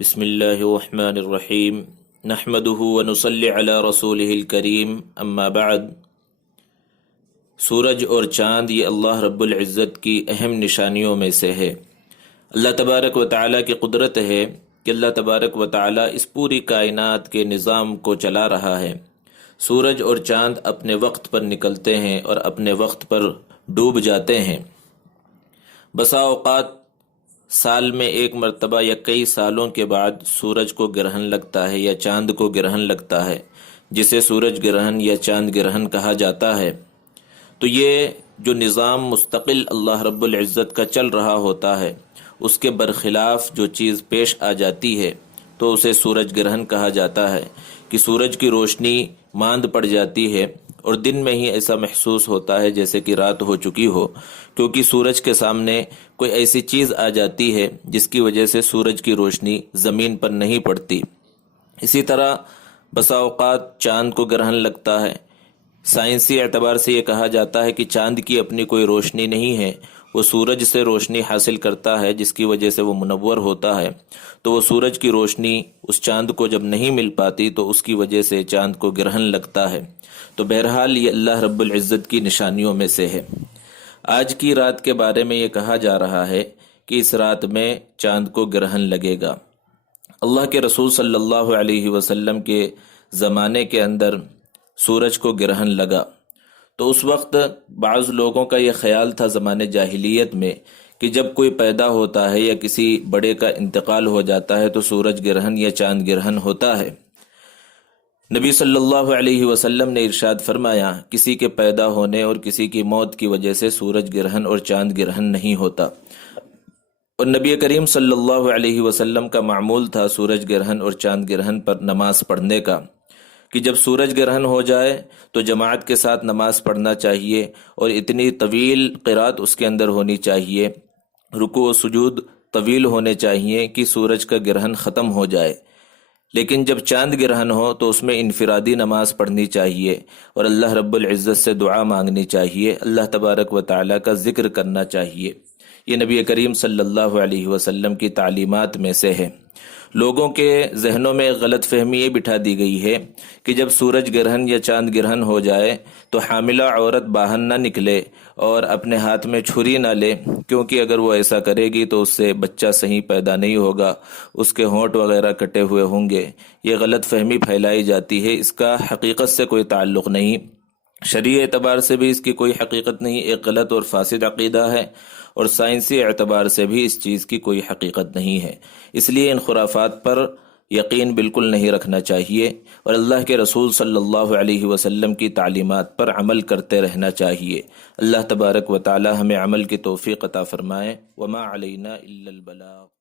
بسم اللہ الرحمن الرحیم نحمده ونصلی علی رسولہ الکریم اما بعد۔ سورج اور چاند یہ اللہ رب العزت کی اہم نشانیوں میں سے ہے۔ اللہ تبارک و تعالیٰ کی قدرت ہے کہ اللہ تبارک و تعالیٰ اس پوری کائنات کے نظام کو چلا رہا ہے۔ سورج اور چاند اپنے وقت پر نکلتے ہیں اور اپنے وقت پر ڈوب جاتے ہیں۔ بسا اوقات سال میں ایک مرتبہ یا کئی سالوں کے بعد سورج کو گرہن لگتا ہے یا چاند کو گرہن لگتا ہے، جسے سورج گرہن یا چاند گرہن کہا جاتا ہے۔ تو یہ جو نظام مستقل اللہ رب العزت کا چل رہا ہوتا ہے، اس کے برخلاف جو چیز پیش آ جاتی ہے تو اسے سورج گرہن کہا جاتا ہے کہ سورج کی روشنی ماند پڑ جاتی ہے اور دن میں ہی ایسا محسوس ہوتا ہے جیسے کہ رات ہو چکی ہو، کیونکہ سورج کے سامنے کوئی ایسی چیز آ جاتی ہے جس کی وجہ سے سورج کی روشنی زمین پر نہیں پڑتی۔ اسی طرح بسا اوقات چاند کو گرہن لگتا ہے۔ سائنسی اعتبار سے یہ کہا جاتا ہے کہ چاند کی اپنی کوئی روشنی نہیں ہے، وہ سورج سے روشنی حاصل کرتا ہے جس کی وجہ سے وہ منور ہوتا ہے، تو وہ سورج کی روشنی اس چاند کو جب نہیں مل پاتی تو اس کی وجہ سے چاند کو گرہن لگتا ہے۔ تو بہرحال یہ اللہ رب العزت کی نشانیوں میں سے ہے۔ آج کی رات کے بارے میں یہ کہا جا رہا ہے کہ اس رات میں چاند کو گرہن لگے گا۔ اللہ کے رسول صلی اللہ علیہ وسلم کے زمانے کے اندر سورج کو گرہن لگا، تو اس وقت بعض لوگوں کا یہ خیال تھا زمانے جاہلیت میں کہ جب کوئی پیدا ہوتا ہے یا کسی بڑے کا انتقال ہو جاتا ہے تو سورج گرہن یا چاند گرہن ہوتا ہے۔ نبی صلی اللہ علیہ وسلم نے ارشاد فرمایا، کسی کے پیدا ہونے اور کسی کی موت کی وجہ سے سورج گرہن اور چاند گرہن نہیں ہوتا۔ اور نبی کریم صلی اللہ علیہ وسلم کا معمول تھا سورج گرہن اور چاند گرہن پر نماز پڑھنے کا، کہ جب سورج گرہن ہو جائے تو جماعت کے ساتھ نماز پڑھنا چاہیے اور اتنی طویل قرات اس کے اندر ہونی چاہیے، رکوع و سجود طویل ہونے چاہیے کہ سورج کا گرہن ختم ہو جائے۔ لیکن جب چاند گرہن ہو تو اس میں انفرادی نماز پڑھنی چاہیے اور اللہ رب العزت سے دعا مانگنی چاہیے، اللہ تبارک و تعالیٰ کا ذکر کرنا چاہیے۔ یہ نبی کریم صلی اللہ علیہ وسلم کی تعلیمات میں سے ہے۔ لوگوں کے ذہنوں میں غلط فہمی یہ بٹھا دی گئی ہے کہ جب سورج گرہن یا چاند گرہن ہو جائے تو حاملہ عورت باہر نہ نکلے اور اپنے ہاتھ میں چھری نہ لے، کیونکہ اگر وہ ایسا کرے گی تو اس سے بچہ صحیح پیدا نہیں ہوگا، اس کے ہونٹ وغیرہ کٹے ہوئے ہوں گے۔ یہ غلط فہمی پھیلائی جاتی ہے، اس کا حقیقت سے کوئی تعلق نہیں، شرعی اعتبار سے بھی اس کی کوئی حقیقت نہیں، ایک غلط اور فاسد عقیدہ ہے، اور سائنسی اعتبار سے بھی اس چیز کی کوئی حقیقت نہیں ہے۔ اس لیے ان خرافات پر یقین بالکل نہیں رکھنا چاہیے اور اللہ کے رسول صلی اللہ علیہ وسلم کی تعلیمات پر عمل کرتے رہنا چاہیے۔ اللہ تبارک و تعالی ہمیں عمل کی توفیق عطا فرمائے۔ وما علینا الا البلاغ۔